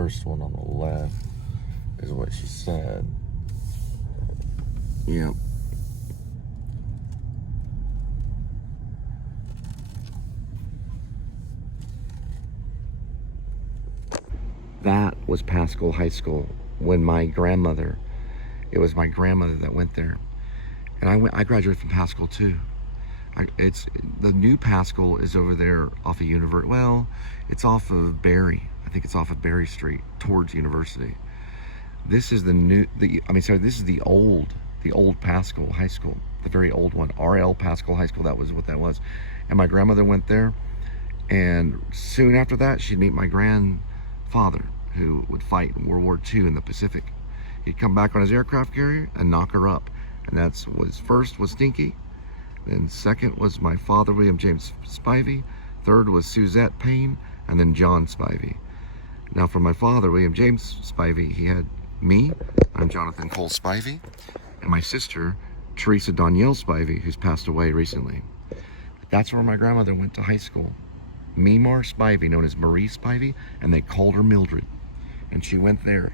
first one on the left is what she said. Yep. That was Pascal High School when my grandmother, it was my grandmother that went there. And I graduated from Pascal too. It's the new Pascal is over there off of Well, it's off of Berry. I think it's off of Berry Street towards University. This is this is the old Pascal High School, the very old one, RL Pascal High School. That was what that was. And my grandmother went there, and soon after that, she'd meet my grandfather, who would fight in World War II in the Pacific. He'd come back on his aircraft carrier and knock her up. And first was Stinky. Then second was my father, William James Spivey. Third was Suzette Payne, and then John Spivey. Now for my father, William James Spivey, he had me, I'm Jonathan Cole Spivey, and my sister, Teresa Danielle Spivey, who's passed away recently. That's where my grandmother went to high school. Meemar Spivey, known as Marie Spivey, and they called her Mildred. And she went there,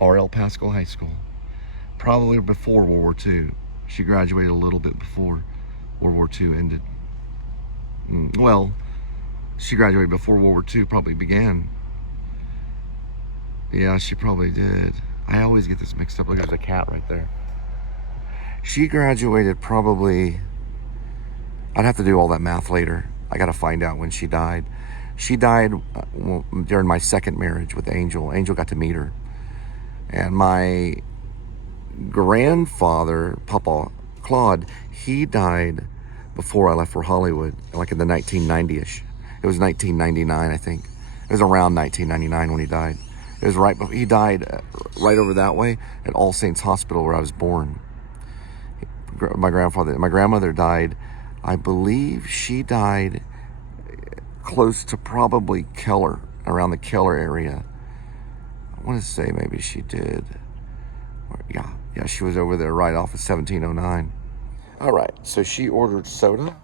RL Pascal High School, probably before World War II. She graduated a little bit before World War II ended. Well, she graduated before World War II probably began. Yeah, she probably did. I always get this mixed up. Look, there's a cat right there. She graduated probably, I'd have to do all that math later. I got to find out when she died. She died during my second marriage with Angel. Angel got to meet her. And my grandfather, Papa Claude, he died before I left for Hollywood, like in the 1990-ish. It was 1999, I think. It was around 1999 when he died. It was right before, he died right over that way at All Saints Hospital where I was born. My grandmother died, I believe she died close to probably Keller, around the Keller area. I want to say maybe she did. Yeah, she was over there right off of 1709. All right, so she ordered soda.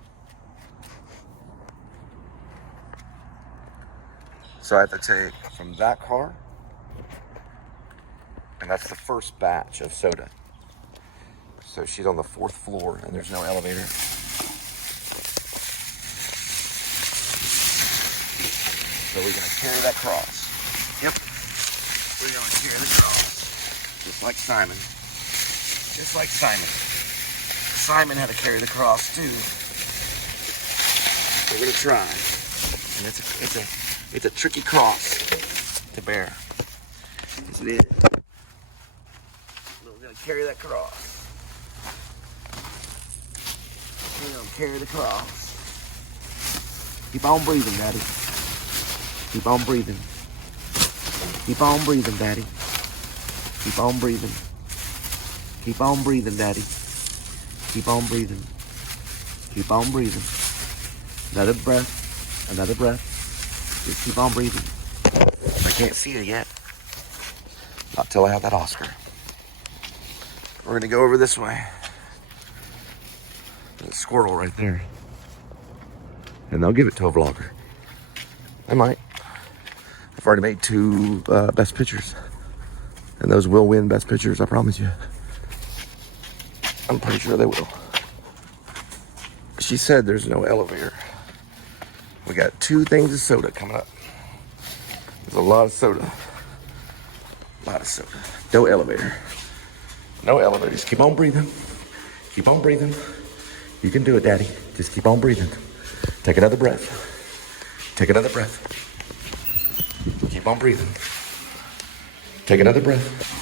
So I have to take from that car, and that's the first batch of soda. So she's on the 4th floor, and there's no elevator. So we're gonna carry that cross. Yep, we're gonna carry the cross, just like Simon. Just like Simon. Simon had to carry the cross too. We're gonna try, and it's a tricky cross to bear. Yes, it is. We're gonna carry that cross. We're gonna carry the cross. Keep on breathing, Daddy. Keep on breathing. Keep on breathing, Daddy. Keep on breathing. Keep on breathing, Daddy. Keep on breathing. Keep on breathing. Another breath. Another breath. Just keep on breathing. I can't see it yet. Not till I have that Oscar. We're gonna go over this way. There's a squirrel right there. And they'll give it to a vlogger. I might. I've already made 2 best pictures. And those will win best pictures, I promise you. I'm pretty sure they will. She said there's no elevator. We got 2 things of soda coming up. There's a lot of soda. A lot of soda. No elevator. No elevator. Just keep on breathing. Keep on breathing. You can do it, Daddy. Just keep on breathing. Take another breath. Take another breath. Keep on breathing. Take another breath.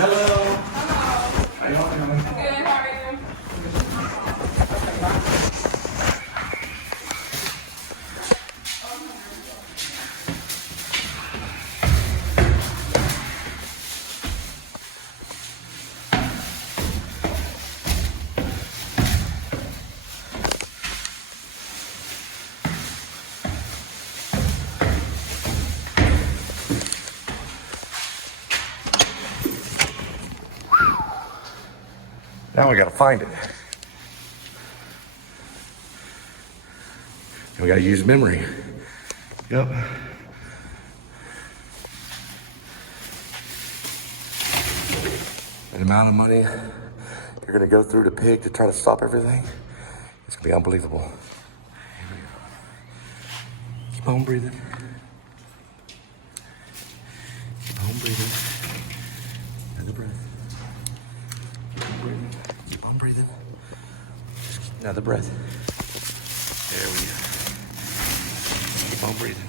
Hello. How y'all doing? Good, how are you? Now I gotta find it. And we gotta use memory. Yep. The amount of money you're gonna go through to pig to try to stop everything, it's gonna be unbelievable. Here we go. Keep on breathing. Keep on breathing. Another breath. Keep on breathing. Keep on breathing. Just keep another breath. There we go. Keep on breathing.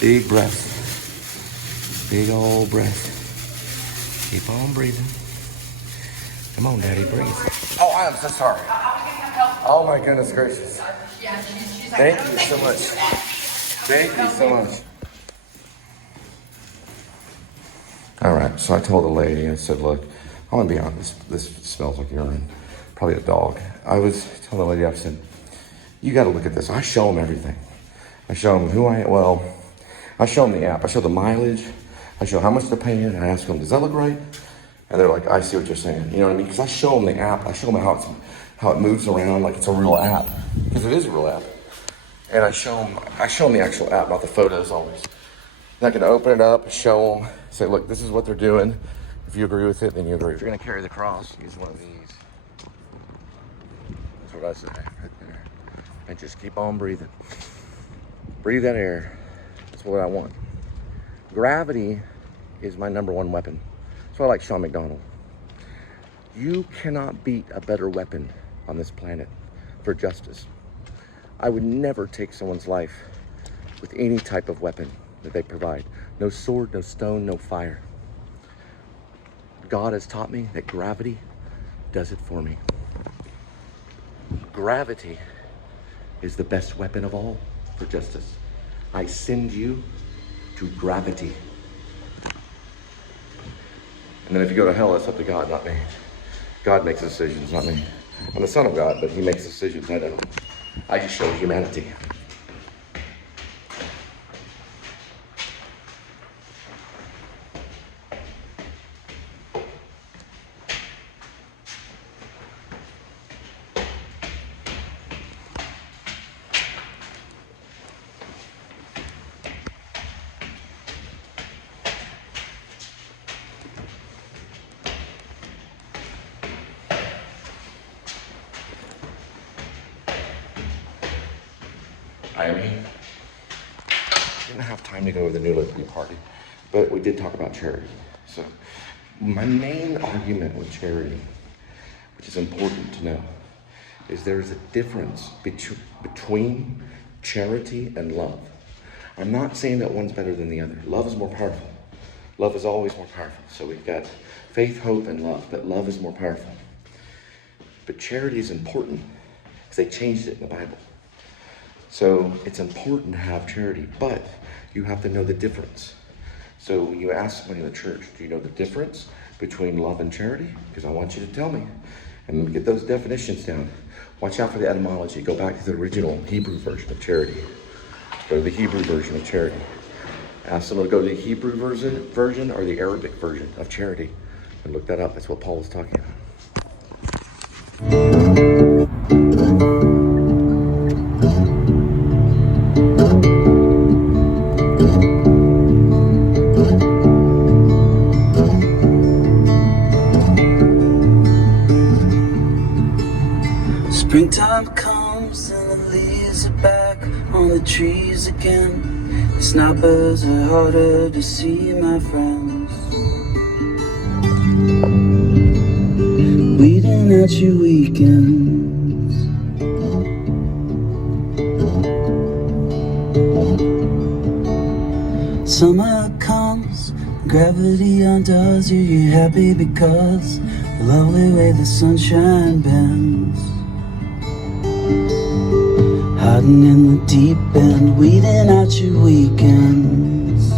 Big breath. Big old breath. Keep on breathing. Come on, Daddy, breathe. Oh, I am so sorry. Oh my goodness gracious. Thank you so much. Thank you so much. All right, so I told the lady, I said, look, I'm gonna be honest, this smells like urine. Probably a dog. I was telling the lady, I said, you gotta look at this. I show them everything. I show them who I am. Well, I show them the app. I show the mileage. I show how much they're paying, and I ask them, does that look right? And they're like, I see what you're saying. You know what I mean? Because I show them the app. I show them how it moves around like it's a real app. Because it is a real app. And I show them the actual app, not the photos always. And I can open it up, show them, say, look, this is what they're doing. If you agree with it, then you agree. If you're gonna carry the cross, use one of these. That's what I say, right there. And just keep on breathing. Breathe that air. That's what I want. Gravity is my number one weapon. So I like Sean McDonald. You cannot beat a better weapon on this planet for justice. I would never take someone's life with any type of weapon that they provide. No sword, no stone, no fire. God has taught me that gravity does it for me. Gravity is the best weapon of all for justice. I send you to gravity. And then if you go to hell, that's up to God, not me. God makes decisions, not me. I'm the son of God, but he makes decisions, I don't. I just show humanity. I didn't have time to go to the New Liberty Party, but we did talk about charity. So my main argument with charity, which is important to know, is there is a difference between charity and love. I'm not saying that one's better than the other. Love is more powerful. Love is always more powerful. So we've got faith, hope, and love, but love is more powerful. But charity is important because they changed it in the Bible. So it's important to have charity, but you have to know the difference. So when you ask somebody in the church, do you know the difference between love and charity? Because I want you to tell me. And get those definitions down. Watch out for the etymology. Go back to the original Hebrew version of charity. Go to the Hebrew version of charity. Ask someone to go to the Hebrew version or the Arabic version of charity. And look that up. That's what Paul was talking about. Springtime comes and the leaves are back on the trees again. The snappers are harder to see, my friends. Weeding out your weekends. Summer comes, gravity undoes you. You're happy because the lovely way the sunshine bends. Hiding in the deep end, weeding out your weekends.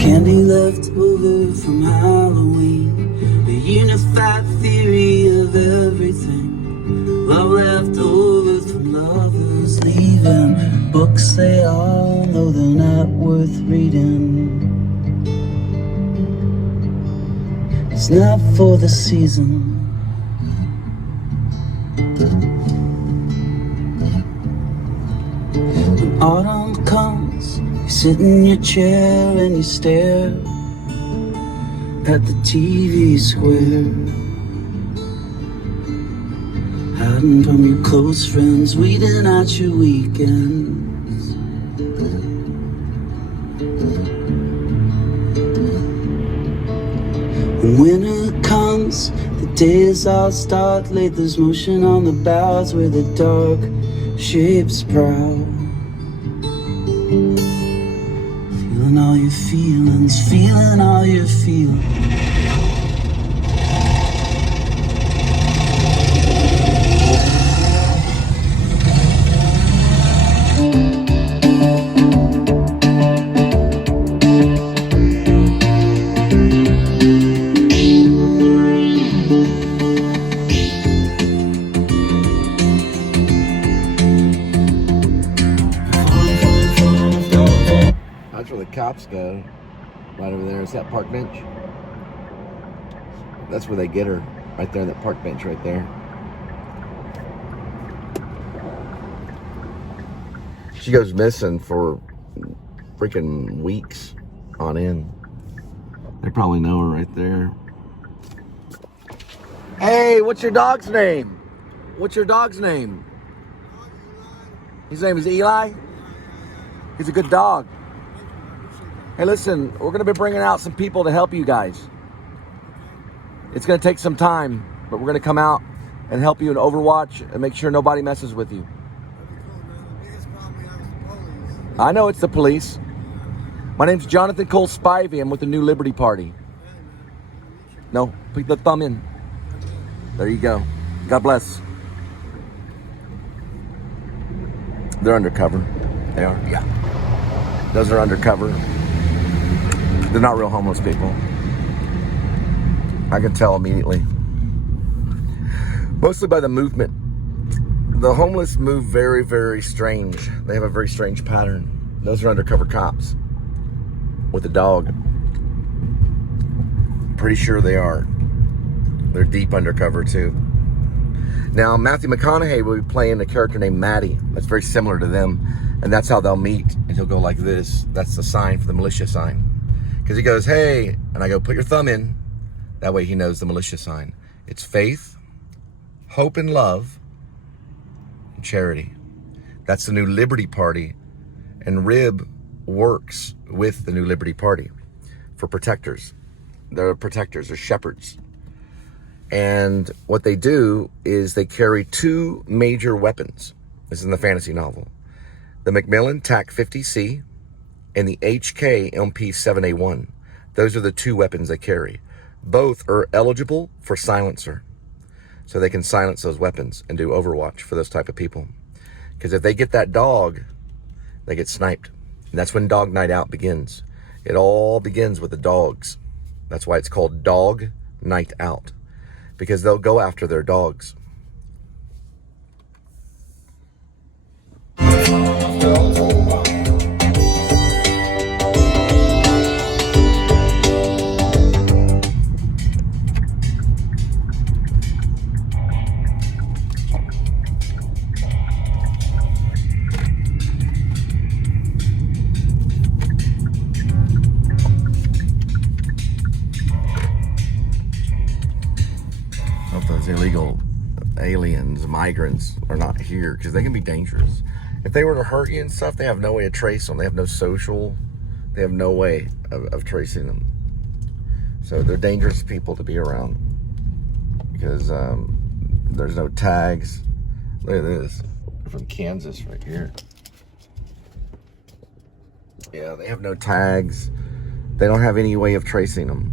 Candy left over from Halloween, a unified theory of everything. Love left over from lovers leaving, books they all know they're not worth reading. it's not for the season. When autumn comes, you sit in your chair and you stare at the TV square, hiding from your close friends, weeding out your weekends. When winter comes, the days all start late. There's motion on the boughs where the dark shapes proud. Feeling all your feelings, feeling all your feelings. That's where the cops go. Right over there. Is that park bench? That's where they get her. Right there, that park bench right there. She goes missing for freaking weeks on end. They probably know her right there. Hey, what's your dog's name? What's your dog's name? His name is Eli? He's a good dog. Hey, listen, we're going to be bringing out some people to help you guys. It's going to take some time, but we're going to come out and help you in Overwatch and make sure nobody messes with you. I know it's the police. My name's Jonathan Cole Spivey. I'm with the New Liberty Party. No, put the thumb in. There you go. God bless. They're undercover. They are? Yeah. Those are undercover. They're not real homeless people. I can tell immediately. Mostly by the movement. The homeless move very, very strange. They have a very strange pattern. Those are undercover cops with a dog. Pretty sure they are. They're deep undercover too. Now, Matthew McConaughey will be playing a character named Maddie. That's very similar to them. And that's how they'll meet. And he'll go like this. That's the sign for the militia sign. Because he goes, hey, and I go, put your thumb in. That way he knows the militia sign. It's faith, hope and love, and charity. That's the New Liberty Party. And Rib works with the New Liberty Party for protectors. They're protectors, they're shepherds. And what they do is they carry two major weapons. This is in the fantasy novel. The Macmillan TAC-50C and the HK MP-7A1. Those are the two weapons they carry. Both are eligible for silencer. So they can silence those weapons and do Overwatch for those type of people. Because if they get that dog, they get sniped. And that's when Dog Night Out begins. It all begins with the dogs. That's why it's called Dog Night Out. Because they'll go after their dogs. Those illegal aliens, migrants are not here because they can be dangerous. If they were to hurt you and stuff, they have no way to trace them. They have no social, they have no way of tracing them. So they're dangerous people to be around because there's no tags. Look at this, they're from Kansas right here. Yeah, they have no tags. They don't have any way of tracing them.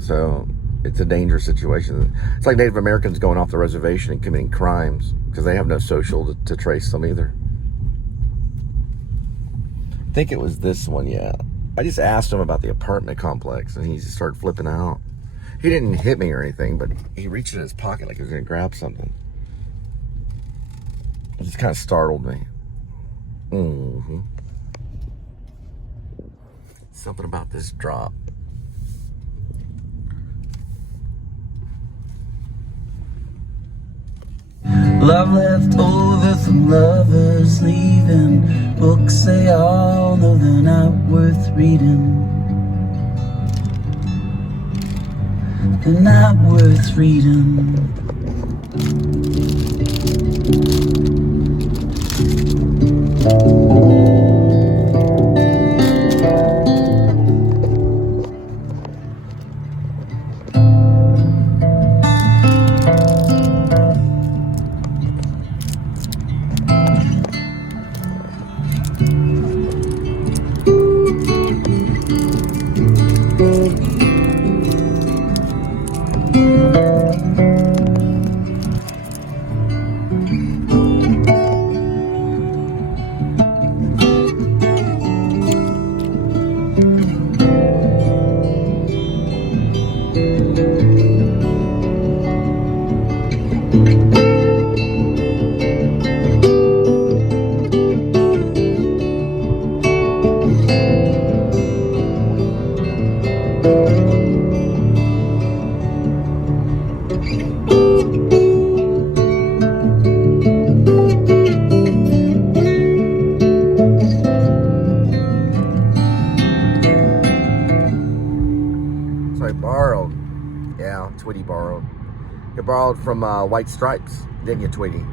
So it's a dangerous situation. It's like Native Americans going off the reservation and committing crimes because they have no social to trace them either. I think it was this one, yeah. I just asked him about the apartment complex and he just started flipping out. He didn't hit me or anything, but he reached in his pocket like he was going to grab something. It just kind of startled me. Mm-hmm. Something about this drop. Love left over from lovers leaving. Books they all know they're not worth reading. They're not worth reading. So I borrowed, yeah, Tweety borrowed. He borrowed from White Stripes, didn't you, Tweety?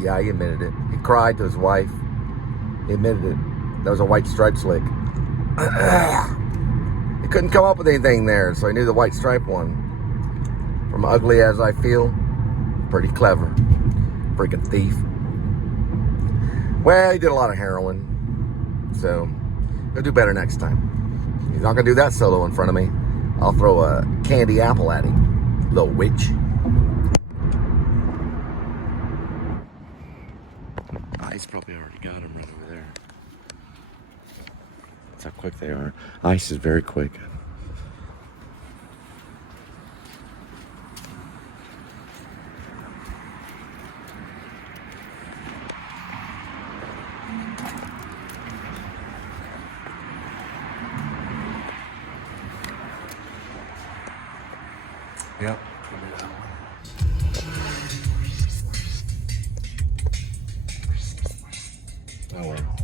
Yeah, he admitted it. He cried to his wife. He admitted it. That was a White Stripes lick. He couldn't come up with anything there, so he knew the White Stripe one. From Ugly As I Feel, pretty clever. Freaking thief. Well, he did a lot of heroin, so he'll do better next time. He's not gonna do that solo in front of me. I'll throw a candy apple at him, little witch. Ice probably already got him right over there. That's how quick they are. Ice is very quick. Yep. Oh well.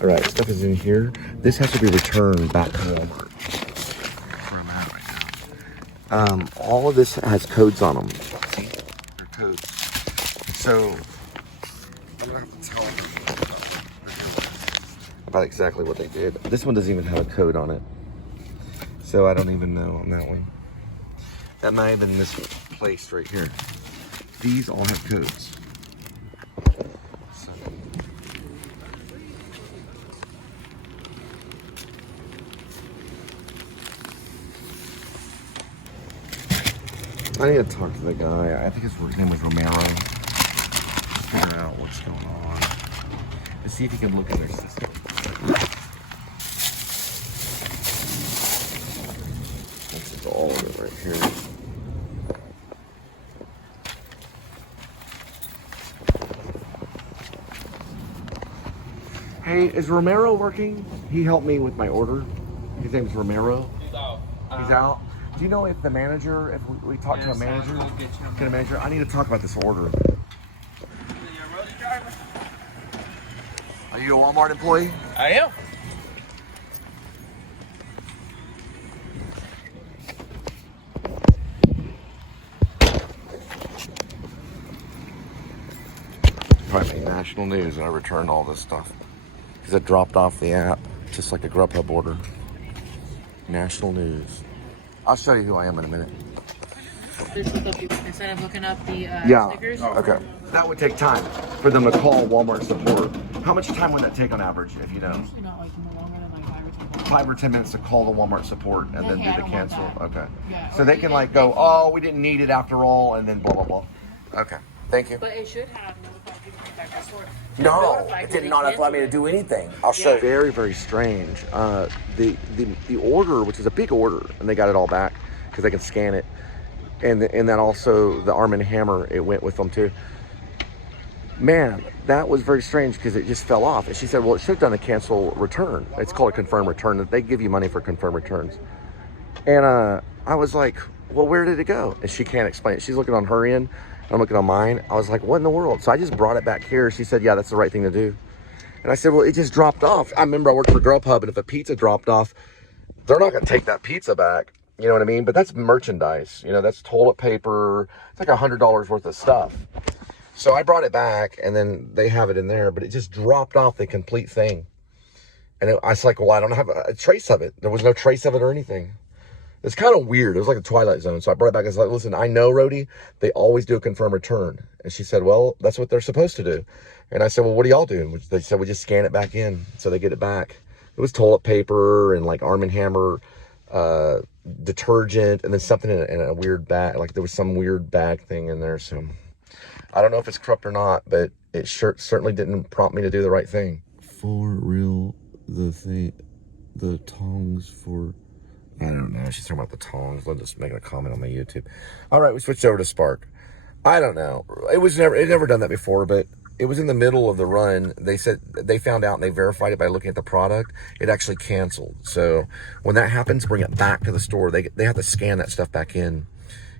All right, stuff is in here. This has to be returned back to Walmart. That's where I'm at right now. All of this has codes on them. See? They're codes. So I'm gonna have to tell them about exactly what they did. This one doesn't even have a code on it, so I don't even know on that one. That might have been misplaced right here. These all have codes. So. I need to talk to the guy. I think his name was Romero. Figure out what's going on. To see if he can look at their system. This is all of it right here. Hey, is Romero working? He helped me with my order. His name's Romero. He's out. He's out. Do you know if the manager, if we talk to a manager, get a manager? I need to talk about this order. Are you a Walmart employee? I am. Probably make national news that I returned all this stuff. Because it dropped off the app, just like a Grubhub order. National news. I'll show you who I am in a minute. Just look up, instead of looking up the stickers. Okay. That would take time for them to call Walmart support. How much time would that take on average, if you know? Usually not like longer than like 5 or 10 minutes. 5 or 10 minutes to call the Walmart support and then Okay, do I the don't want cancel. that. Okay. Yeah, So or they you can guys like go, cancel. oh, we didn't need it after all, and then blah, blah, blah. Okay. Thank you. But it should have notified you to come back to the store. No, Notified it you did they not allow me to canceled do it. anything. I'll show you. Very, very strange. The order, which is a big order, and they got it all back because they can scan it, and then also the Arm & Hammer, it went with them too. man, that was very strange because it just fell off. And she said, well, it should have done a cancel return. It's called a confirm return. They give you money for confirm returns. And I was like, well, where did it go? And she can't explain it. She's looking on her end. I'm looking on mine. I was like, what in the world? So I just brought it back here. She said, yeah, that's the right thing to do. And I said, well, it just dropped off. I remember I worked for Grubhub, and if a pizza dropped off, they're not going to take that pizza back. You know what I mean? But that's merchandise. You know, that's toilet paper. It's like $100 worth of stuff. So I brought it back, and then they have it in there, but it just dropped off the complete thing. And I was like, well, I don't have a trace of it. There was no trace of it or anything. It's kind of weird. It was like a Twilight Zone. So I brought it back. I was like, listen, I know, Roadie, they always do a confirm return. And she said, well, that's what they're supposed to do. And I said, well, what do y'all do? They said, we just scan it back in. So they get it back. It was toilet paper and like Arm & Hammer detergent, and then something in a weird bag. Like there was some weird bag thing in there. So I don't know if it's corrupt or not, but it certainly didn't prompt me to do the right thing. For real, the tongs for... I don't know. She's talking about the tongs. Let's just make a comment on my YouTube. All right, we switched over to Spark. I don't know. It never done that before, but it was in the middle of the run. They said they found out and they verified it by looking at the product. It actually canceled. So when that happens, bring it back to the store. They have to scan that stuff back in.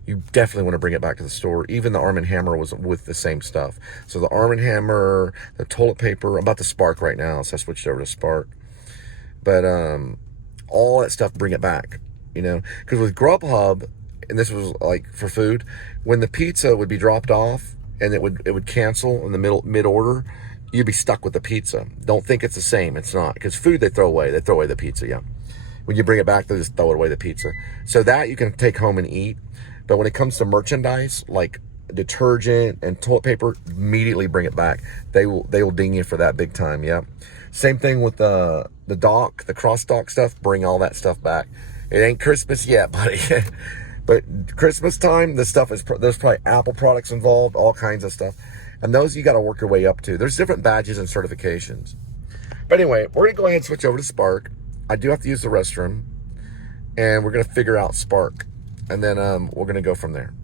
You definitely want to bring it back to the store. Even the Arm & Hammer was with the same stuff. So the Arm & Hammer, the toilet paper. I'm about to Spark right now, so I switched over to Spark. But all that stuff, bring it back, you know, because with Grubhub, and this was like for food, when the pizza would be dropped off and it would cancel in the mid order, you'd be stuck with the pizza. Don't think it's the same. It's not, because food they throw away the pizza. Yeah, when you bring it back, they just throw it away, the pizza. So that you can take home and eat. But when it comes to merchandise like detergent and toilet paper, immediately bring it back. They will ding you for that big time. Yeah. Same thing with the dock, the cross dock stuff. Bring all that stuff back. It ain't Christmas yet, buddy. But Christmas time, there's probably Apple products involved, all kinds of stuff. And those you got to work your way up to. There's different badges and certifications. But anyway, we're going to go ahead and switch over to Spark. I do have to use the restroom. And we're going to figure out Spark. And then we're going to go from there.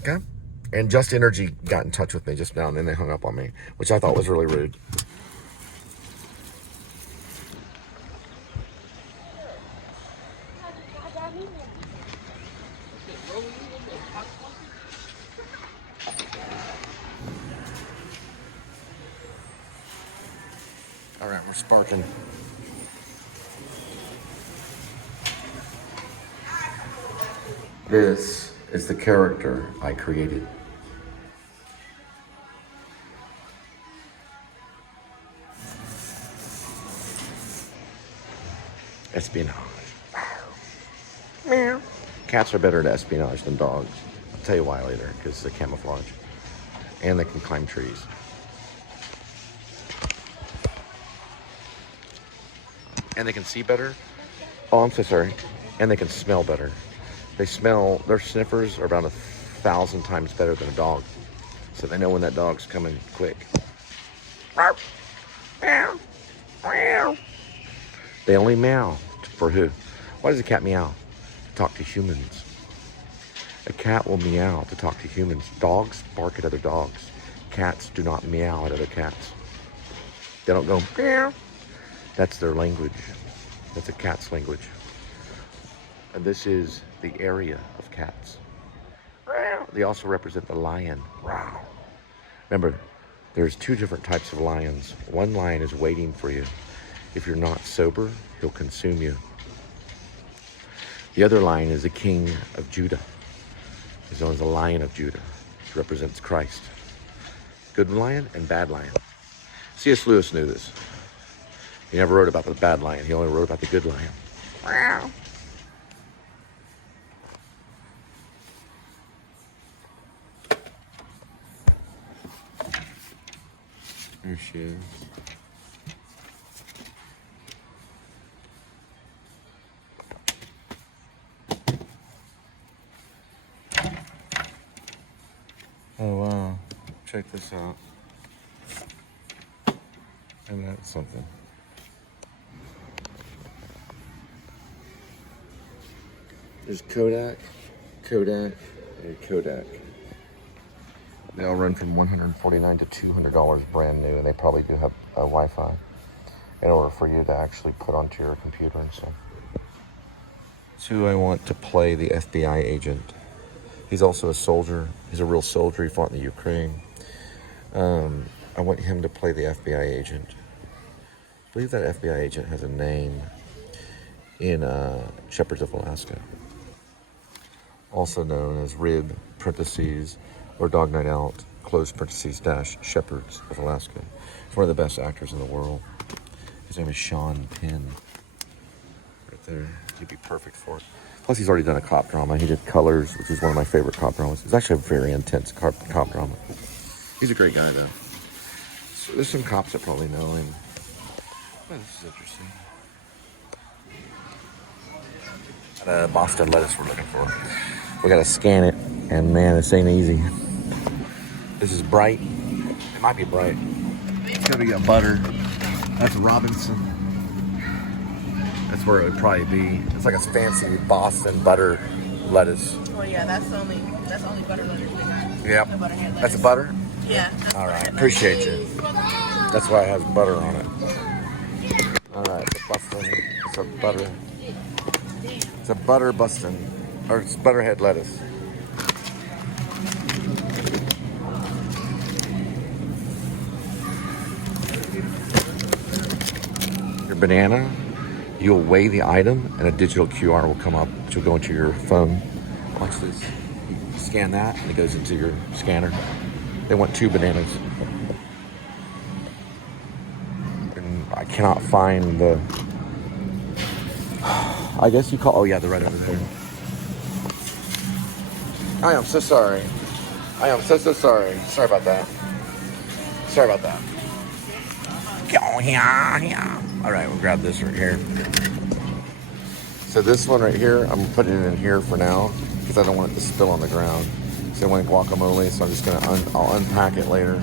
Okay? And Just Energy got in touch with me just now, and then they hung up on me, which I thought was really rude. All right, we're sparking. This is the character I created. Espionage. Meow. Cats are better at espionage than dogs. I'll tell you why later, because it's camouflage. And they can climb trees. And they can see better. Oh, I'm so sorry. And they can smell better. Their sniffers are about 1,000 times better than a dog. So they know when that dog's coming quick. They only meow for who? Why does a cat meow? To talk to humans. A cat will meow to talk to humans. Dogs bark at other dogs. Cats do not meow at other cats. They don't go meow. That's their language. That's a cat's language. And this is the area of cats. They also represent the lion. Remember, there's 2 different types of lions. One lion is waiting for you. If you're not sober, he'll consume you. The other lion is the king of Judah. He's known as the Lion of Judah. He represents Christ. Good lion and bad lion. C.S. Lewis knew this. He never wrote about the bad lion. He only wrote about the good lion. There she is. Oh wow, check this out. And that's something. There's Kodak, Kodak, and Kodak. They'll run from $149 to $200 brand new, and they probably do have Wi-Fi in order for you to actually put onto your computer and stuff. So I want to play the FBI agent. He's also a soldier. He's a real soldier. He fought in the Ukraine. I want him to play the FBI agent. I believe that FBI agent has a name in Shepherds of Alaska, also known as Rib parentheses or Dog Night Out close parentheses dash Shepherds of Alaska. He's one of the best actors in the world. His name is Sean Penn. Right there. He'd be perfect for it. Plus, he's already done a cop drama. He did Colors, which is one of my favorite cop dramas. It's actually a very intense cop drama. He's a great guy, though. So there's some cops that probably know him. Oh, this is interesting. Boston lettuce we're looking for. We gotta scan it, and man, this ain't easy. This is Bright. It might be Bright. It's gonna be a butter. That's Robinson. That's where it would probably be. It's like a fancy Boston butter lettuce. Well, yeah, that's only butter lettuce we got. Yep. No butter lettuce. That's a butter? Yeah. All right, appreciate you. That's why it has butter on it. All right, it's a Boston. It's a butter. It's a butter Boston, or it's butterhead lettuce. Your banana, you'll weigh the item, and a digital QR will come up, which will go into your phone. Watch this. You scan that, and it goes into your scanner. They want 2 bananas. And I cannot find the... I guess you call... Oh, yeah, they're right over there. I am so sorry. I am so sorry. Sorry about that. Sorry about that. Go here. All right, we'll grab this right here. So this one right here, I'm putting it in here for now because I don't want it to spill on the ground. So I want guacamole, so I'm just going to I'll unpack it later.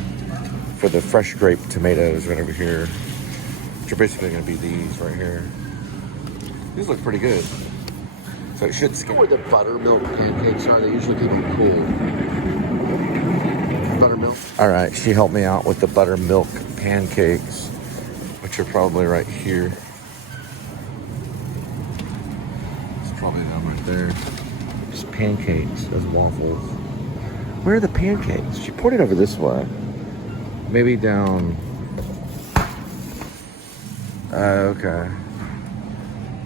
For the fresh grape tomatoes right over here, which are basically going to be these right here. These look pretty good. So it should scan. Where the buttermilk pancakes are, they usually keep them cool. Buttermilk. All right, she helped me out with the buttermilk pancakes, which are probably right here. It's probably them right there. Just pancakes as waffles. Where are the pancakes? She poured it over this way. Maybe down. Okay.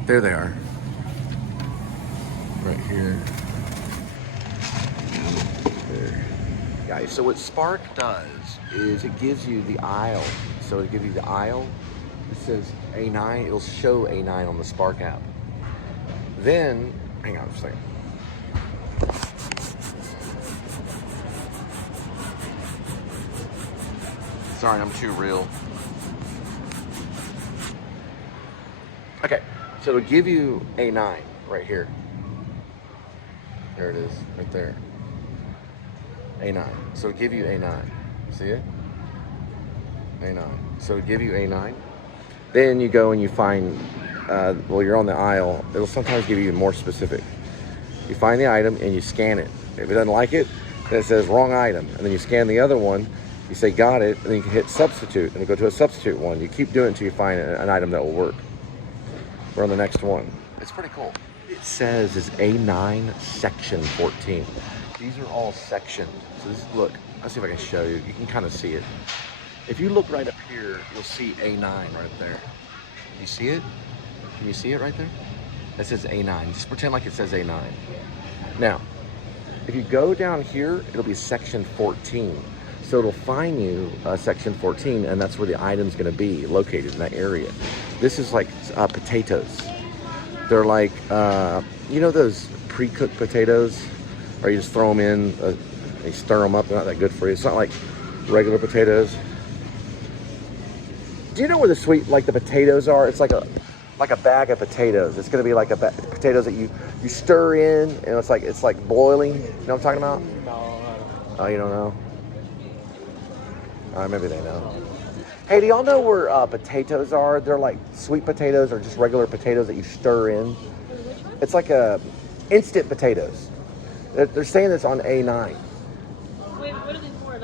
There they are. Right here. There. Guys, so what Spark does is it gives you the aisle. So it gives you the aisle. It says A9. It'll show A9 on the Spark app. Then, hang on a second. Sorry, I'm too real. Okay, so it'll give you A9 right here. There it is, right there. A9. So it'll give you A9. See it? A9. So it'll give you A9. Then you go and you find, well, you're on the aisle. It'll sometimes give you more specific. You find the item and you scan it. If it doesn't like it, then it says wrong item. And then you scan the other one. You say got it, and then you can hit substitute, and you go to a substitute one. You keep doing it until you find an item that will work. We're on the next one. It's pretty cool. It says is A9 section 14. These are all sectioned. So this, look, let's see if I can show you. You can kind of see it. If you look right up here, you'll see A9 right there. You see it? Can you see it right there? It says A9. Just pretend like it says A9. Now, if you go down here, it'll be section 14. So it'll find you section 14, and that's where the item's going to be located in that area. This is like potatoes. They're like, you know those pre-cooked potatoes? Or you just throw them in, you stir them up, they're not that good for you. It's not like regular potatoes. Do you know where the sweet, like the potatoes are? It's like a bag of potatoes. It's going to be like potatoes that you stir in, and it's like boiling. You know what I'm talking about? No. Oh, you don't know? Maybe they know. Hey, do y'all know where potatoes are? They're like sweet potatoes or just regular potatoes that you stir in. It's like instant potatoes. They're saying it's on A9. Wait, what are they for?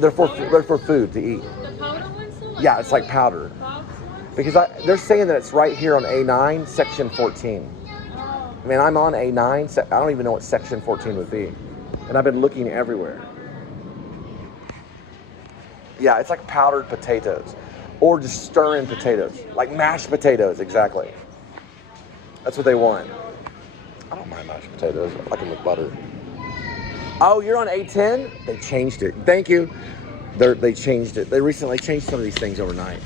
they're for food to eat. The powder ones though? Like Yeah, it's like powder. box ones? Because they're saying that it's right here on A9, section 14. Oh. I mean, I'm on A9. I don't even know what section 14 would be. And I've been looking everywhere. Yeah, it's like powdered potatoes. Or just stir-in potatoes. Like mashed potatoes, exactly. That's what they want. I don't mind mashed potatoes. I like them with butter. Oh, you're on A10? They changed it. Thank you. They changed it. They recently changed some of these things overnight.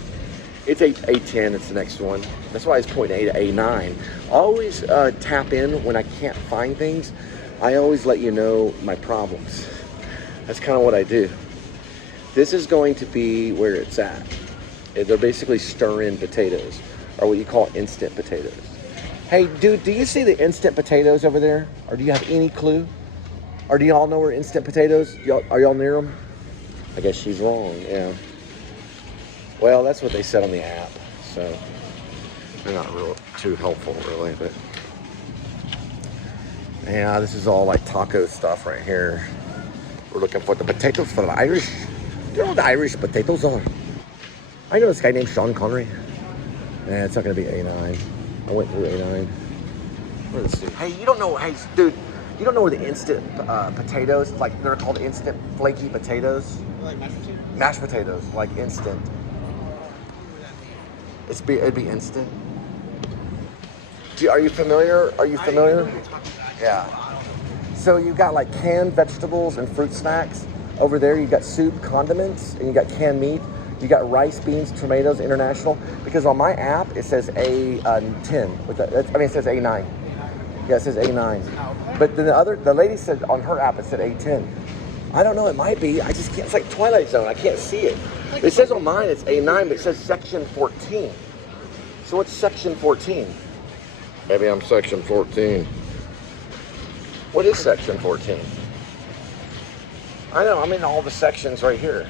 It's A10, it's the next one. That's why it's pointing A to A9. I always tap in when I can't find things. I always let you know my problems. That's kind of what I do. This is going to be where it's at. They're basically stir-in potatoes, or what you call instant potatoes. Hey, dude, do you see the instant potatoes over there? Or do you have any clue? Or do y'all know where instant potatoes? Are y'all near them? I guess she's wrong, yeah. Well, that's what they said on the app, so they're not real too helpful, really, but yeah, this is all like taco stuff right here. We're looking for the potatoes for the Irish. Do you know what the Irish potatoes are? I know this guy named Sean Connery. Nah, it's not gonna be A9. I went through A9. Let's see. Hey, you don't know, hey, dude, you don't know where the instant potatoes, like they're called instant flaky potatoes? Like mashed potatoes? Mashed potatoes, like instant. It'd be instant. Are you familiar? Are you familiar? Yeah. So you got like canned vegetables and fruit snacks. Over there you got soup, condiments, and you got canned meat. You got rice, beans, tomatoes, international. Because on my app it says A10. It says A9. Yeah, it says A9. But then the lady said on her app it said A10. I don't know, it might be. I just can't. It's like Twilight Zone. I can't see it. It says on mine it's A9, but it says section 14. So what's section 14? Maybe I'm section 14. What is section 14? I know, I'm in all the sections right here.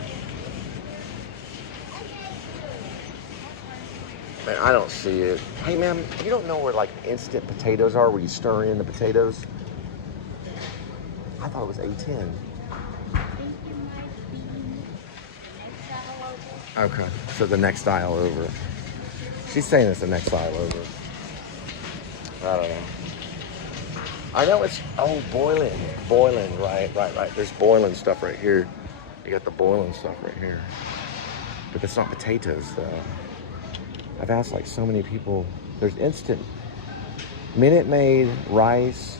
Man, I don't see it. Hey, man, you don't know where like instant potatoes are, where you stir in the potatoes? I thought it was A10. Okay, so the next aisle over. She's saying it's the next aisle over. I don't know. I know it's, boiling, right. There's boiling stuff right here. You got the boiling stuff right here. But that's not potatoes, though. I've asked like so many people. There's instant Minute Maid rice.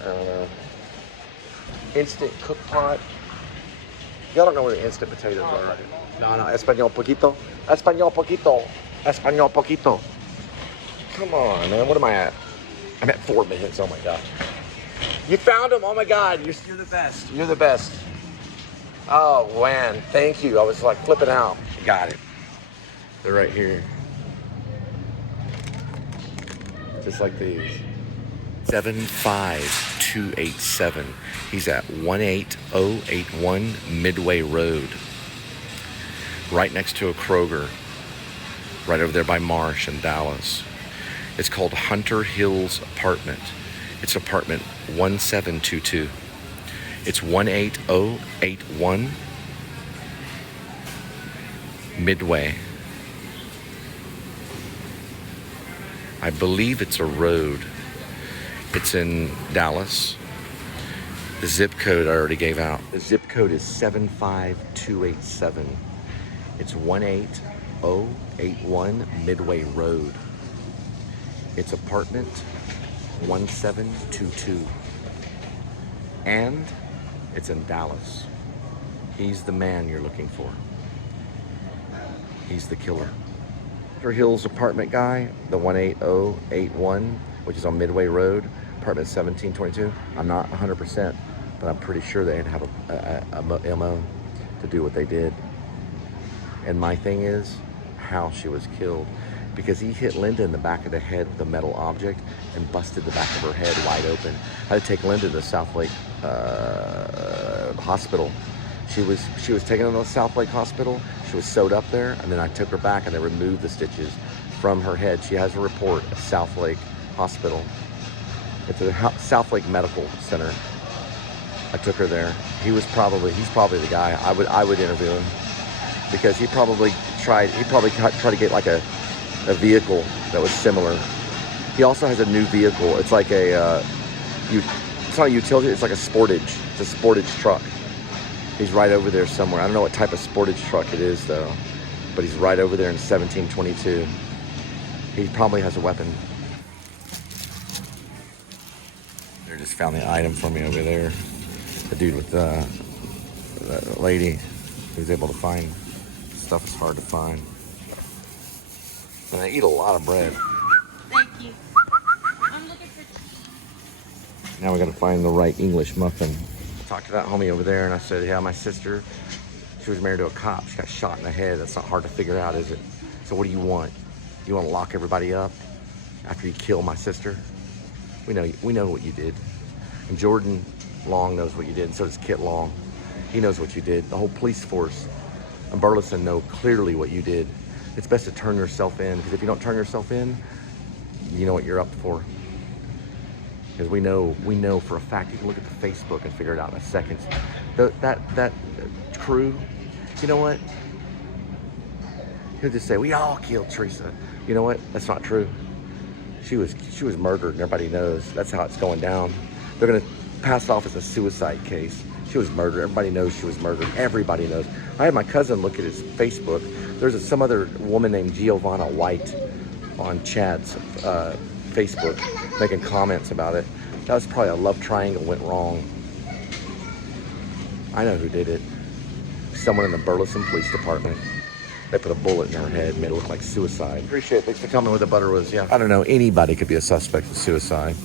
I don't know. Instant cook pot. Y'all don't know where the instant potatoes are, right? No, Español poquito. Español poquito. Español poquito. Come on, man. What am I at? I'm at 4 minutes. Oh my God. You found them. Oh my God. You're the best. You're the best. Oh, man. Thank you. I was like flipping out. Got it. They're right here. Just like these. 75287. He's at 18081 Midway Road. Right next to a Kroger. Right over there by Marsh in Dallas. It's called Hunter Hills Apartment. It's apartment 1722. It's 18081 Midway. I believe it's a road. It's in Dallas. The zip code I already gave out. The zip code is 75287. It's 18081 Midway Road. It's apartment 1722. And it's in Dallas. He's the man you're looking for. He's the killer. Hunter Hills apartment guy, the 18081, which is on Midway Road, apartment 1722. I'm not 100%, but I'm pretty sure they have a MO to do what they did. And my thing is how she was killed, because he hit Linda in the back of the head with a metal object and busted the back of her head wide open. I had to take Linda to South Lake Hospital. She was taken to the South Lake Hospital. She was sewed up there, and then I took her back and they removed the stitches from her head. She has a report at South Lake Hospital. It's a South Lake Medical Center. I took her there. He's probably the guy. I would interview him because he probably tried to get like a vehicle that was similar. He also has a new vehicle. It's like it's not a utility, it's like a sportage. It's a sportage truck. He's right over there somewhere. I don't know what type of sportage truck it is though, but he's right over there in 1722. He probably has a weapon. They just found the item for me over there. The dude with the lady who's able to find stuff is hard to find. And they eat a lot of bread. Thank you. I'm looking for. Now we gotta find the right English muffin. Talked to that homie over there and I said, yeah, my sister, she was married to a cop. She got shot in the head. That's not hard to figure out, is it? So what do you want? You want to lock everybody up after you kill my sister? We know what you did. And Jordan Long knows what you did, and so does Kit Long. He knows what you did. The whole police force and Burleson know clearly what you did. It's best to turn yourself in, because if you don't turn yourself in, you know what you're up for. Because we know for a fact, you can look at the Facebook and figure it out in a second. That crew, you know what? He'll just say, we all killed Teresa. You know what? That's not true. She was murdered and everybody knows. That's how it's going down. They're gonna pass it off as a suicide case. She was murdered. Everybody knows she was murdered. Everybody knows. I had my cousin look at his Facebook. There's some other woman named Giovanna White on Chad's Facebook making comments about it. That was probably a love triangle went wrong. I know who did it. Someone in the Burleson Police Department. They put a bullet in her head, made it look like suicide. Appreciate it. Thanks for telling me what the butter was. Yeah. I don't know. Anybody could be a suspect of suicide.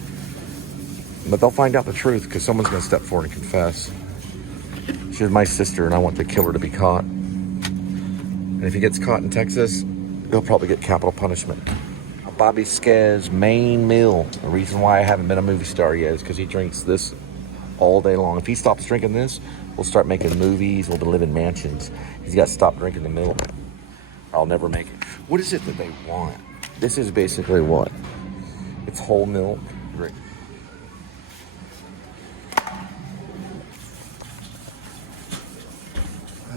But they'll find out the truth because someone's going to step forward and confess. She's my sister and I want the killer to be caught. And if he gets caught in Texas, he'll probably get capital punishment. Bobby Skez main meal. The reason why I haven't been a movie star yet is because he drinks this all day long. If he stops drinking this, we'll start making movies. We'll live in mansions. He's got to stop drinking the milk. I'll never make it. What is it that they want? This is basically what? It's whole milk. Drink.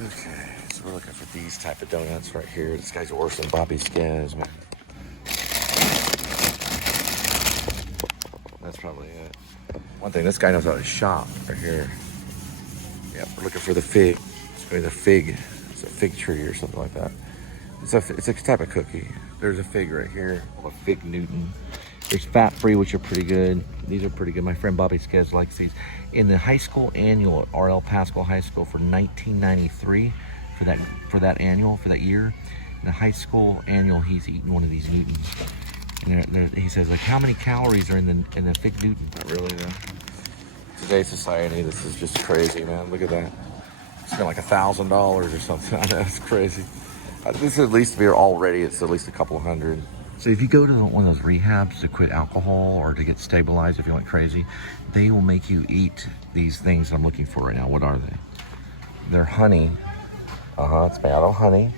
Okay, so we're looking for these type of donuts right here. This guy's worse than Bobby Skez, man. That's probably it. One thing, this guy knows how to shop right here. Yeah, we're looking for the fig. It's going to be the fig. It's a fig tree or something like that. It's a type of cookie. There's a fig right here. A fig Newton. There's fat-free, which are pretty good. These are pretty good. My friend Bobby Skez likes these. In the high school annual at R.L. Pascal High School for 1993, for that year, in the high school annual, he's eating one of these Newtons. And he says, like, how many calories are in the fig Newton? Not really, though. Today's society, this is just crazy, man. Look at that. Spent like $1,000 or something. I know, it's crazy. This is at least beer already. It's at least a couple hundred. So if you go to one of those rehabs to quit alcohol or to get stabilized if you went crazy, they will make you eat these things I'm looking for right now. What are they? They're honey. It's made out of honey.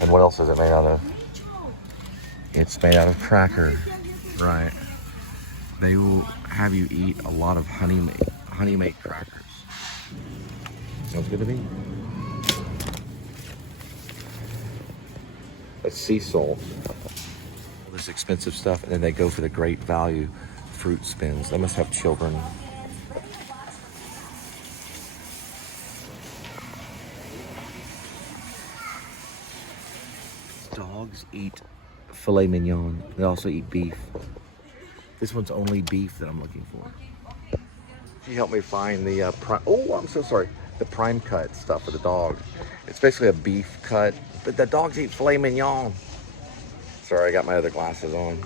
And what else is it made out of? It's made out of cracker. Right. They will have you eat a lot of honey-made crackers. Sounds good to me. It's sea salt. All this expensive stuff, and then they go for the great value fruit spins. They must have children. Dogs eat filet mignon. They also eat beef. This one's only beef that I'm looking for. She helped me find the I'm so sorry. The prime cut stuff for the dog. It's basically a beef cut, but the dogs eat filet mignon. Sorry, I got my other glasses on.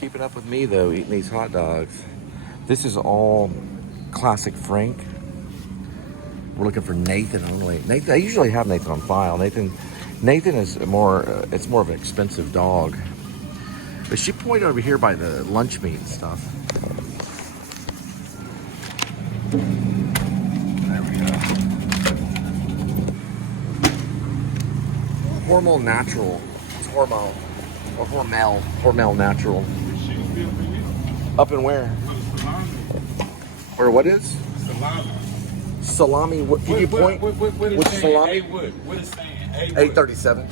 Keeping up with me though, eating these hot dogs. This is all classic Frank. We're looking for Nathan only. Nathan, I usually have Nathan on file. Nathan is more. It's more of an expensive dog. But she pointed over here by the lunch meat and stuff. There we go. Hormel Natural. It's Hormel. Or Hormel. Hormel Natural. Up in where? Or what is? Salami. Salami. What, can you point? What is Which saying? salami? What is saying? A37.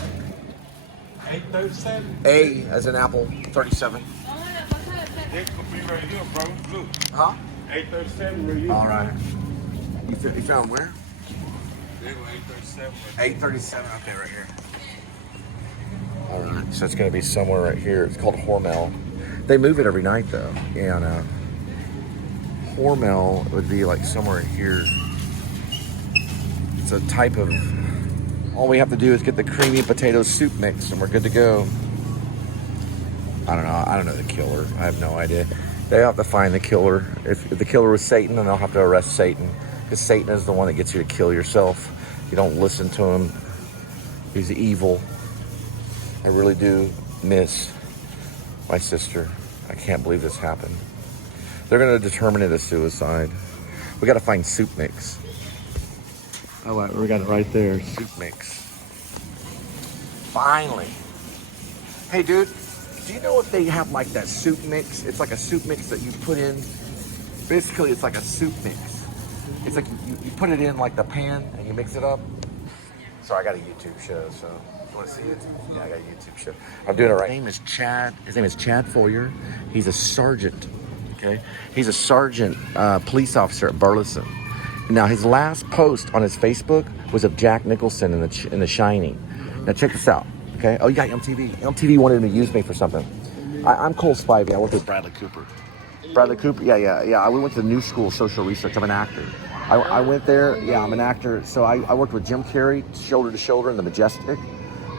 837? A as in apple, 37. That could be right here, bro. Look. Huh? 837 right here. All right. You found where? That was 837. 837. Okay, right here. All right. So it's going to be somewhere right here. It's called Hormel. They move it every night though, and Hormel would be like somewhere here. It's a type of. All we have to do is get the creamy potato soup mix, and we're good to go. I don't know. I don't know the killer. I have no idea. They have to find the killer. If the killer was Satan, then they'll have to arrest Satan, because Satan is the one that gets you to kill yourself. You don't listen to him. He's evil. I really do miss my sister. I can't believe this happened. They're going to determine it as suicide. We got to find soup mix. Oh, we got it right there. Soup mix. Finally. Hey, dude. Do you know if they have like that soup mix? It's like a soup mix that you put in. Basically, it's like a soup mix. It's like you put it in like the pan and you mix it up. So I got a YouTube show, so you want to see it? Yeah, I got a YouTube show. I'm doing it right. His name is Chad. His name is Chad Foyer. He's a sergeant. Okay, he's a sergeant, police officer at Burleson. Now his last post on his Facebook was of Jack Nicholson in The Shining. Now check this out. Okay. Oh, you got MTV. MTV wanted him to use me for something. I'm Cole Spivey. I work with Bradley Cooper. Bradley Cooper. Yeah. We went to the New School of Social Research. I'm an actor. I went there. Yeah, I'm an actor. So I worked with Jim Carrey, shoulder to shoulder, in The Majestic.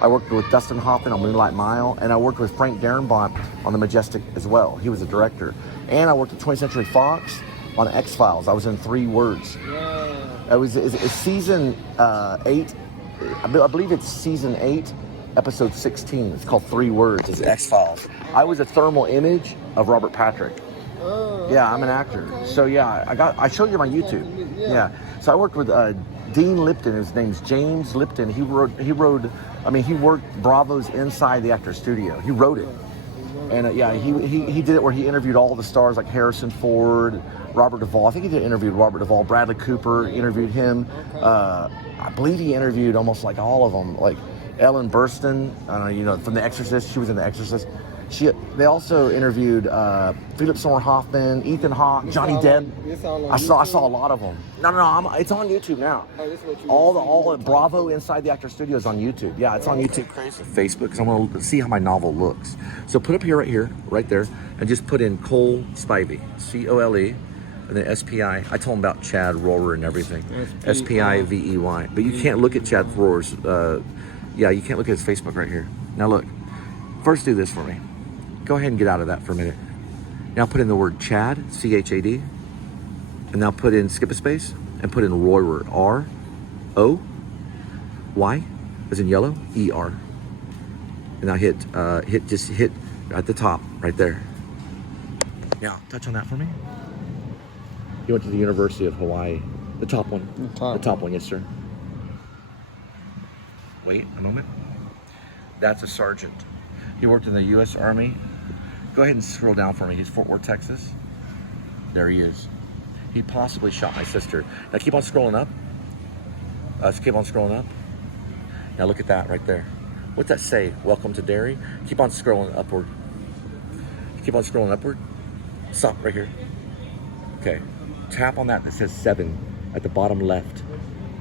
I worked with Dustin Hoffman on Moonlight Mile, and I worked with Frank Darabont on The Majestic as well. He was a director. And I worked at 20th Century Fox on X-Files. I was in 3 Words. It was season 8. I believe it's season 8, episode 16. It's called 3 Words. It's X-Files. I was a thermal image of Robert Patrick. Yeah, I'm an actor. So yeah, I showed you my YouTube. Yeah. So I worked with Dean Lipton. His name's James Lipton. He worked Bravo's Inside the Actor Studio. He wrote it. And he did it where he interviewed all the stars like Harrison Ford, Robert Duvall. I think he did interviewed Robert Duvall. Bradley Cooper interviewed him. I believe he interviewed almost like all of them, like Ellen Burstyn, from The Exorcist. She was in The Exorcist. They also interviewed Philip Seymour Hoffman, Ethan Hawke, Johnny Depp. I saw a lot of them. No, it's on YouTube now. All the Bravo Inside the Actor Studio is on YouTube. Yeah, it's on YouTube. Crazy. Facebook, because I want to see how my novel looks. So put up here, right there, and just put in Cole Spivey, C-O-L-E, and then S-P-I. I told him about Chad Rohrer and everything. S-P-I-V-E-Y. But you can't look at Chad Rohrer's. You can't look at his Facebook right here. Now look. First, do this for me. Go ahead and get out of that for a minute. Now put in the word Chad, C-H-A-D, and now put in, skip a space, and put in Rohrer, R-O-Y, as in yellow, E-R. And now hit at the top, right there. Now, touch on that for me. You went to the University of Hawaii. The top one. The top one, yes, sir. Wait a moment. That's a sergeant. He worked in the U.S. Army. Go ahead and scroll down for me. He's Fort Worth, Texas. There he is. He possibly shot my sister. Now keep on scrolling up. Keep on scrolling up. Now look at that right there. What's that say? Welcome to Derry. Keep on scrolling upward. Keep on scrolling upward. Stop right here. Okay. Tap on that says 7 at the bottom left.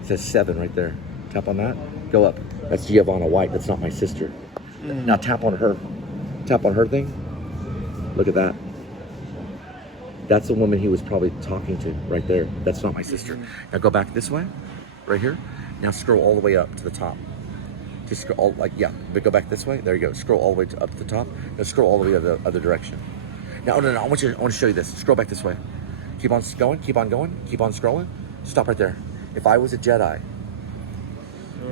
It says 7 right there. Tap on that. Go up. That's Giovanna White. That's not my sister. Now tap on her. Tap on her thing. Look at that. That's the woman he was probably talking to right there. That's not my sister. Now go back this way, right here. Now scroll all the way up to the top. Just scroll but go back this way. There you go. Scroll all the way up to the top. Now scroll all the way the other direction. Now, no. I want to show you this. Scroll back this way. Keep on going. Keep on going. Keep on scrolling. Stop right there. If I was a Jedi,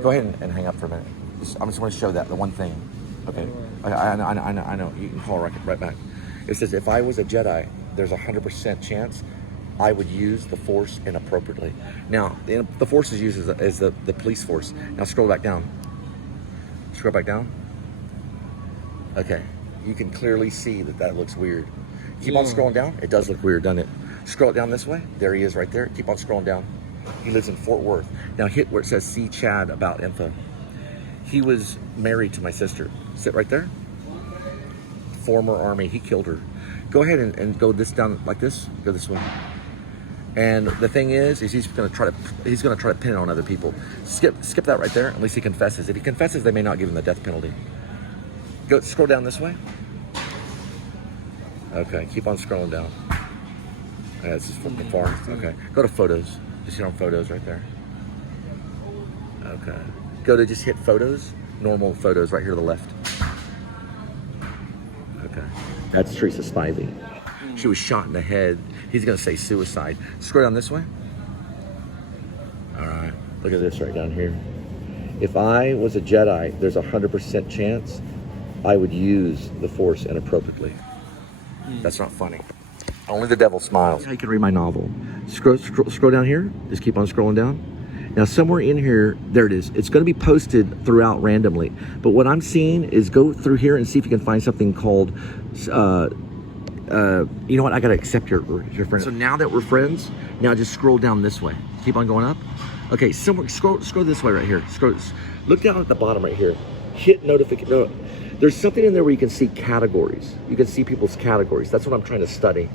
go ahead and hang up for a minute. I just want to show that the one thing. Okay. I know. You can call right back. It says, if I was a Jedi, there's 100% chance I would use the Force inappropriately. Now, the Force is used as the police force. Now scroll back down. Scroll back down. Okay. You can clearly see that looks weird. Keep on scrolling down. It does look weird, doesn't it? Scroll it down this way. There he is right there. Keep on scrolling down. He lives in Fort Worth. Now hit where it says see Chad about info. He was married to my sister. Sit right there. Former Army. He killed her. Go ahead and go this down like this. Go this way. And the thing is he's gonna try to pin it on other people. Skip that right there. At least he confesses. If he confesses, they may not give him the death penalty. Go scroll down this way. Okay, keep on scrolling down. This is from far. Okay, go to photos. Just hit on photos right there. Okay, go to just hit photos. Normal photos right here to the left. Okay, that's Teresa Spivey. She was shot in the head. He's gonna say suicide. Scroll down this way. All right, look at this right down here. If I was a Jedi, there's a 100% chance I would use the Force inappropriately. That's not funny. Only the devil smiles. You can read my novel. Scroll down here. Just keep on scrolling down. Now somewhere in here, there it is. It's going to be posted throughout randomly. But what I'm seeing is go through here and see if you can find something called, you know what? I got to accept your friend. So now that we're friends, now just scroll down this way. Keep on going up. Okay, somewhere, scroll this way right here. Look down at the bottom right here. Hit notification. No, there's something in there where you can see categories. You can see people's categories. That's what I'm trying to study.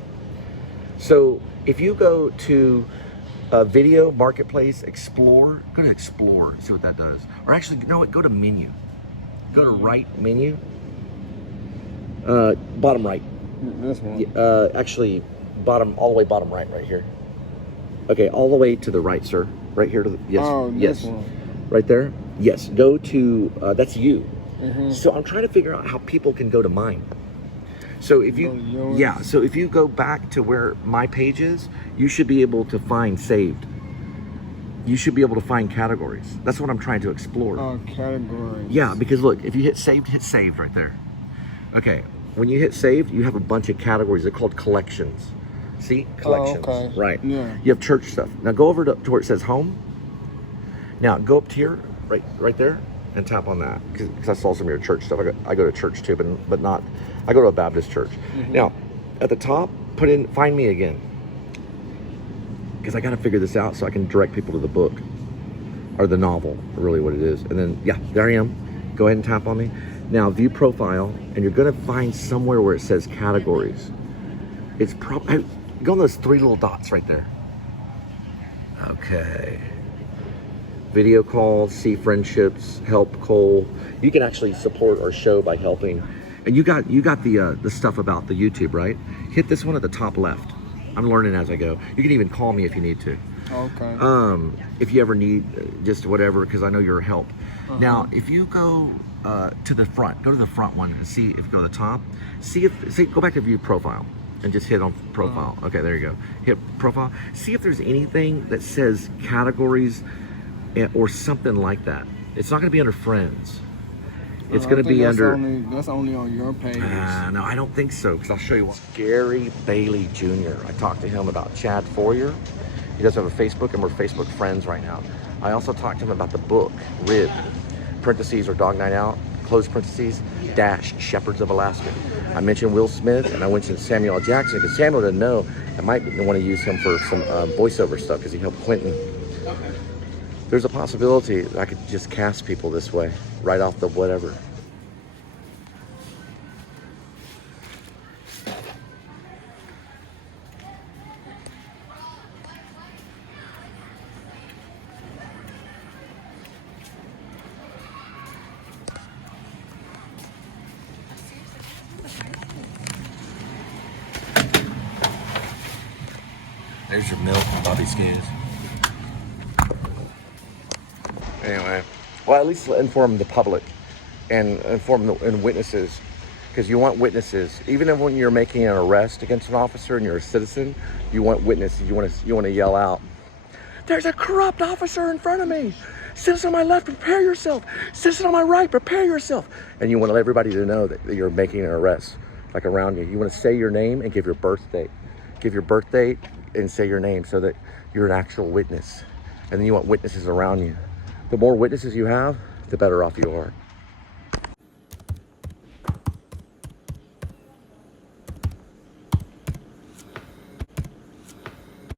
So if you go to video, marketplace, explore, go to explore, see what that does. Or actually, you know what, go to menu. Go to right menu. Bottom right. This one. Actually, all the way bottom right here. Okay, all the way to the right, sir. Right here to the, yes, Oh, yes. this one. Right there. Yes, go to, that's you. Mm-hmm. So I'm trying to figure out how people can go to mine. So if you, so if you go back to where my page is, you should be able to find saved. You should be able to find categories. That's what I'm trying to explore. Oh, categories. Yeah, because look, if you hit saved right there. Okay, when you hit saved, you have a bunch of categories. They're called collections. See, collections. Oh, okay. Right. Yeah. You have church stuff. Now go over to where it says home. Now go up to here, right there, and tap on that because I saw some of your church stuff. I go to church too, but not. I go to a Baptist church. Mm-hmm. Now, at the top, put in find me again because I got to figure this out so I can direct people to the book or the novel, really what it is. And then yeah, there I am. Go ahead and tap on me. Now view profile, and you're gonna find somewhere where it says categories. It's probably go on those three little dots right there. Okay. Video calls, see friendships, help Cole. You can actually support our show by helping. And you got the stuff about the YouTube, right? Hit this one at the top left. I'm learning as I go. You can even call me if you need to. Okay. If you ever need just whatever, because I know you're a help. Uh-huh. Now, if you go to the front, go to the front one and see if you go to the top. Go back to view profile and just hit on profile. Okay, there you go. Hit profile. See if there's anything that says categories or something like that. It's not going to be under friends. It's going to be under. That's only on your page. No, I don't think so, because I'll show you what. Gary Bailey Jr. I talked to him about Chad Foyer. He does have a Facebook, and we're Facebook friends right now. I also talked to him about the book, Rib, parentheses or Dog Night Out, close parentheses, dash Shepherds of Alaska. I mentioned Will Smith, and I mentioned Samuel L. Jackson, because Samuel didn't know. I might want to use him for some voiceover stuff, because he helped Quentin. There's a possibility that I could just cast people this way, right off the whatever. There's your milk and Bobby Skis. Anyway, well, at least inform the public and inform the witnesses, because you want witnesses. Even if when you're making an arrest against an officer and you're a citizen, you want witnesses. You want to yell out, "There's a corrupt officer in front of me. Citizen on my left, prepare yourself. Citizen on my right, prepare yourself." And you want everybody to know that you're making an arrest, like around you. You want to say your name and give your birth date. Give your birth date and say your name so that you're an actual witness. And then you want witnesses around you. The more witnesses you have, the better off you are.